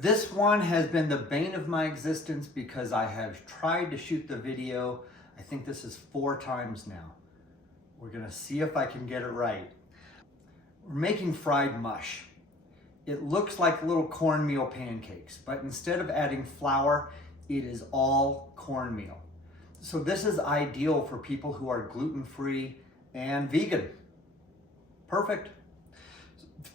This one has been the bane of my existence because I have tried to shoot the video. I think this is 4 times now. We're gonna see if I can get it right. We're making fried mush. It looks like little cornmeal pancakes, but instead of adding flour, it is all cornmeal. So this is ideal for people who are gluten-free and vegan. Perfect.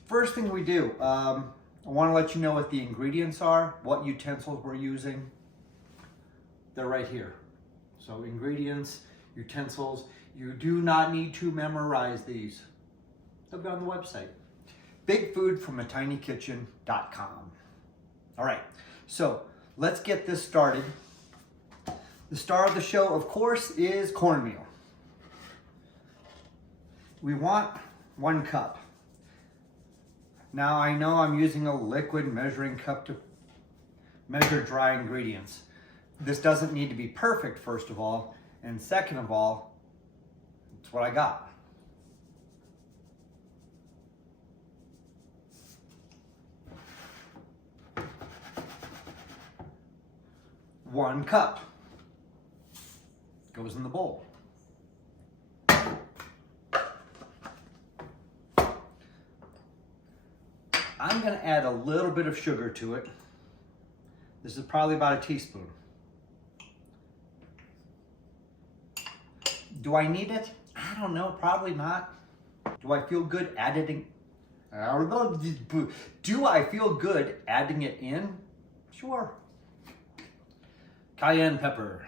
First thing we do, I want to let you know what the ingredients are, what utensils we're using. They're right here. So ingredients, utensils, you do not need to memorize these. They'll be on the website. bigfoodfromatinykitchen.com. All right, so let's get this started. The star of the show, of course, is cornmeal. We want 1 cup. Now I know I'm using a liquid measuring cup to measure dry ingredients. This doesn't need to be perfect, first of all, and second of all, it's what I got. One cup goes in the bowl. I'm going to add a little bit of sugar to it. This is probably about a teaspoon. Do I need it? I don't know, probably not. Do I feel good adding? Do I feel good adding it in? Sure. Cayenne pepper.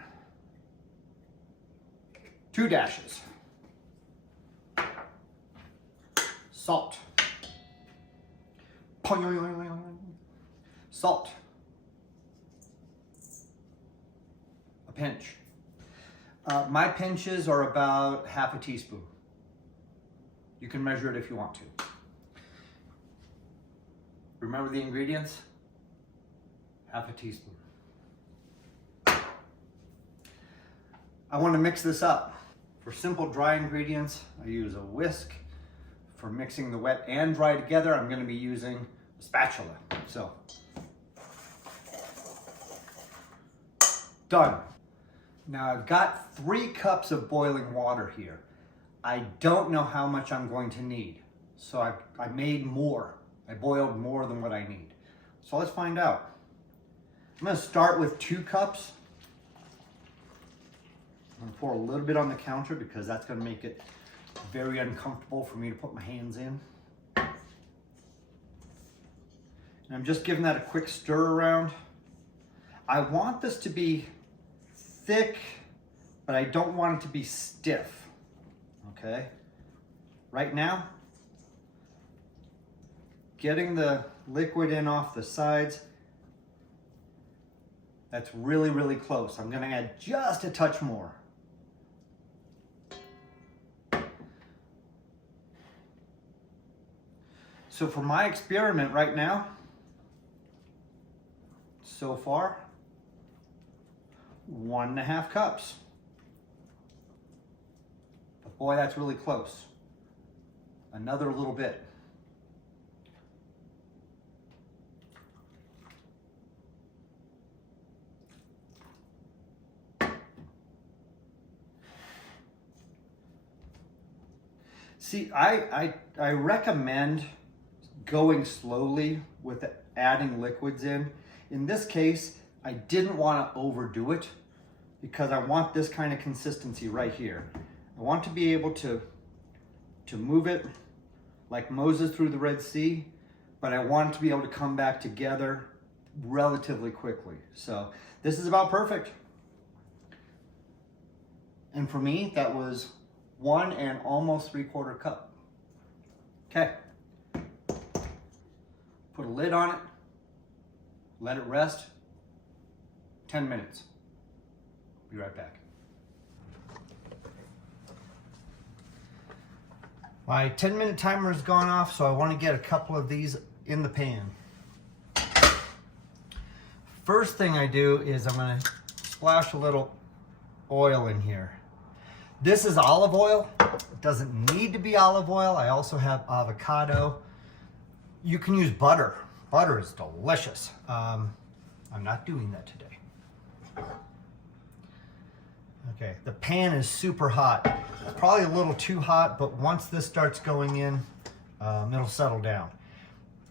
2 dashes. Salt. Salt. A pinch. My pinches are about half a teaspoon. You can measure it if you want to. Remember the ingredients? Half a teaspoon. I want to mix this up. For simple dry ingredients, I use a whisk. For mixing the wet and dry together, I'm going to be using a spatula. So, done. Now I've got 3 cups of boiling water here. I don't know how much I'm going to need. So I made more. I boiled more than what I need. So let's find out. I'm going to start with 2 cups. I'm going to pour a little bit on the counter because that's going to make it very uncomfortable for me to put my hands in. And I'm just giving that a quick stir around. I want this to be thick, but I don't want it to be stiff. Okay? Right now, getting the liquid in off the sides. That's really, really close. I'm going to add just a touch more. So for my experiment right now, so far, 1.5 cups. But boy, that's really close. Another little bit. See, I recommend going slowly with adding liquids in. In this case, I didn't want to overdo it because I want this kind of consistency right here. I want to be able to move it like Moses through the Red Sea, but I want it to be able to come back together relatively quickly. So this is about perfect. And for me, that was 1 and almost 3/4 cup. Okay. Put a lid on it, let it rest, 10 minutes. Be right back. My 10-minute timer has gone off, so I want to get a couple of these in the pan. First thing I do is I'm going to splash a little oil in here. This is olive oil. It doesn't need to be olive oil. I also have avocado. You can use butter. Butter is delicious. I'm not doing that today. Okay, the pan is super hot. It's probably a little too hot, but once this starts going in, it'll settle down.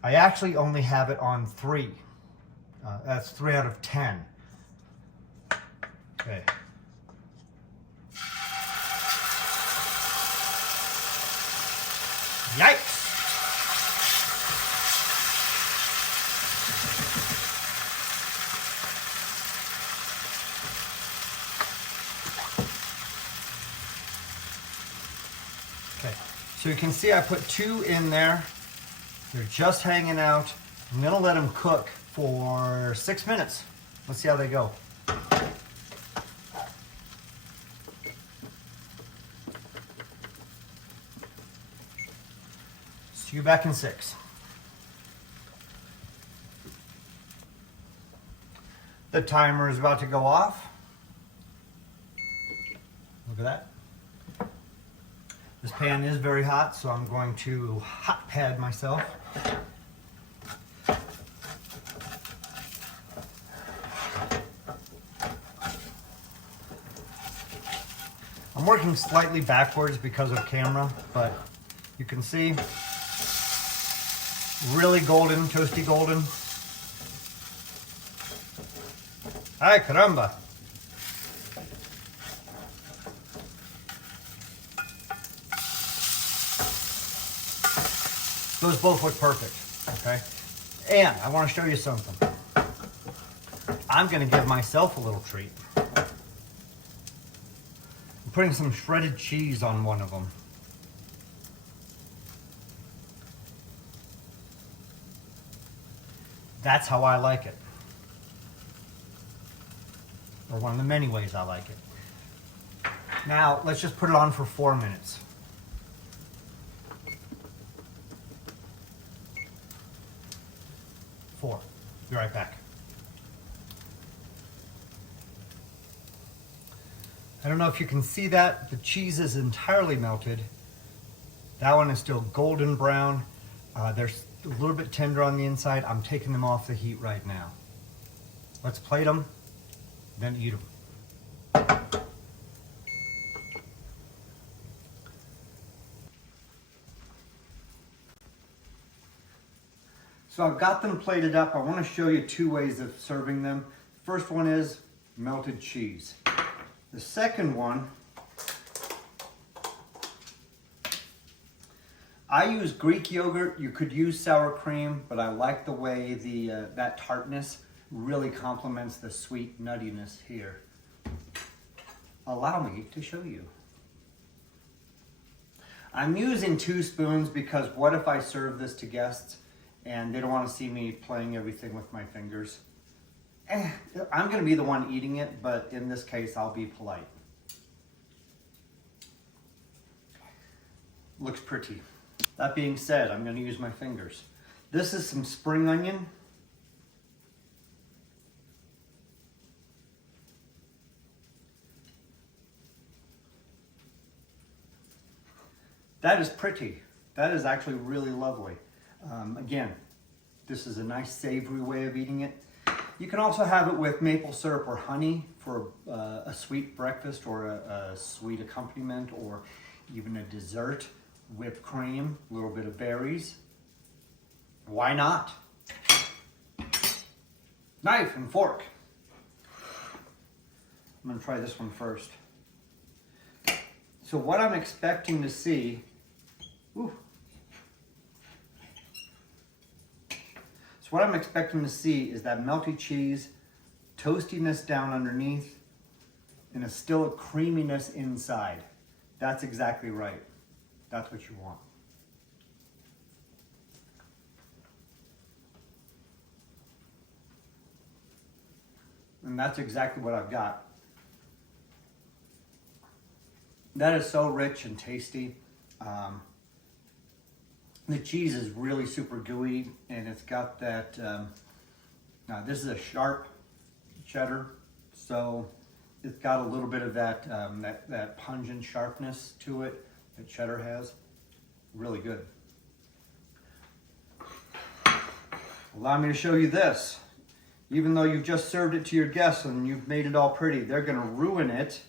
I actually only have it on 3. That's 3 out of 10. Okay. Yikes! Okay, so you can see I put 2 in there. They're just hanging out. I'm gonna let them cook for 6 minutes. Let's see how they go. See you back in 6. The timer is about to go off. Look at that. This pan is very hot, so I'm going to hot pad myself. I'm working slightly backwards because of camera, but you can see really golden, toasty golden. Ay, caramba. Those both look perfect, okay? And I want to show you something. I'm going to give myself a little treat. I'm putting some shredded cheese on one of them. That's how I like it. Or one of the many ways I like it. Now, let's just put it on for 4 minutes. Be right back. I don't know if you can see that. The cheese is entirely melted. That one is still golden brown. They're a little bit tender on the inside. I'm taking them off the heat right now. Let's plate them, then eat them. So I've got them plated up. I want to show you 2 ways of serving them. First one is melted cheese. The second one, I use Greek yogurt. You could use sour cream, but I like the way that tartness really complements the sweet nuttiness here. Allow me to show you. I'm using 2 spoons because what if I serve this to guests and they don't want to see me playing everything with my fingers? I'm going to be the one eating it, but in this case, I'll be polite. Looks pretty. That being said, I'm going to use my fingers. This is some spring onion. That is pretty. That is actually really lovely. Again, this is a nice savory way of eating it. You can also have it with maple syrup or honey for a sweet breakfast or a sweet accompaniment, or even a dessert. Whipped cream, a little bit of berries. Why not? Knife and fork. I'm going to try this one first. So what I'm expecting to see, so what I'm expecting to see is that melty cheese, toastiness down underneath, and still a creaminess inside. That's exactly right. That's what you want. And that's exactly what I've got. That is so rich and tasty. The cheese is really super gooey, and it's got that, now this is a sharp cheddar, so it's got a little bit of that, that pungent sharpness to it that cheddar has. Really good. Allow me to show you this. Even though you've just served it to your guests and you've made it all pretty, they're gonna ruin it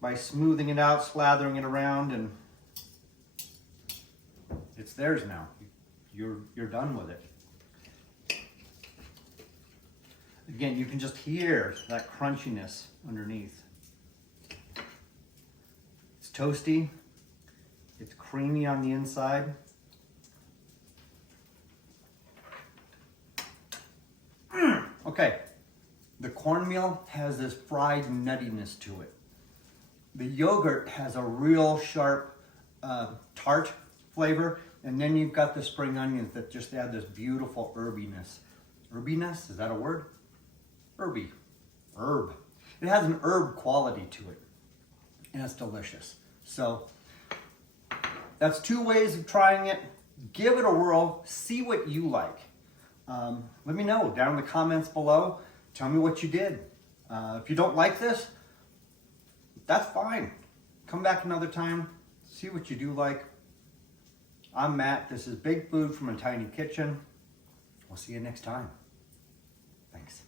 by smoothing it out, slathering it around, and it's theirs now. You're done with it. Again, you can just hear that crunchiness underneath. It's toasty, it's creamy on the inside. Okay, the cornmeal has this fried nuttiness to it. The yogurt has a real sharp tart flavor, and then you've got the spring onions that just add this beautiful herbiness. Herbiness, is that a word? Herb. It has an herb quality to it, and it's delicious. So that's 2 ways of trying it. Give it a whirl, see what you like. Let me know down in the comments below. Tell me what you did. If you don't like this, that's fine. Come back another time, see what you do like. I'm Matt. This is Big Food from a Tiny Kitchen. We'll see you next time. Thanks.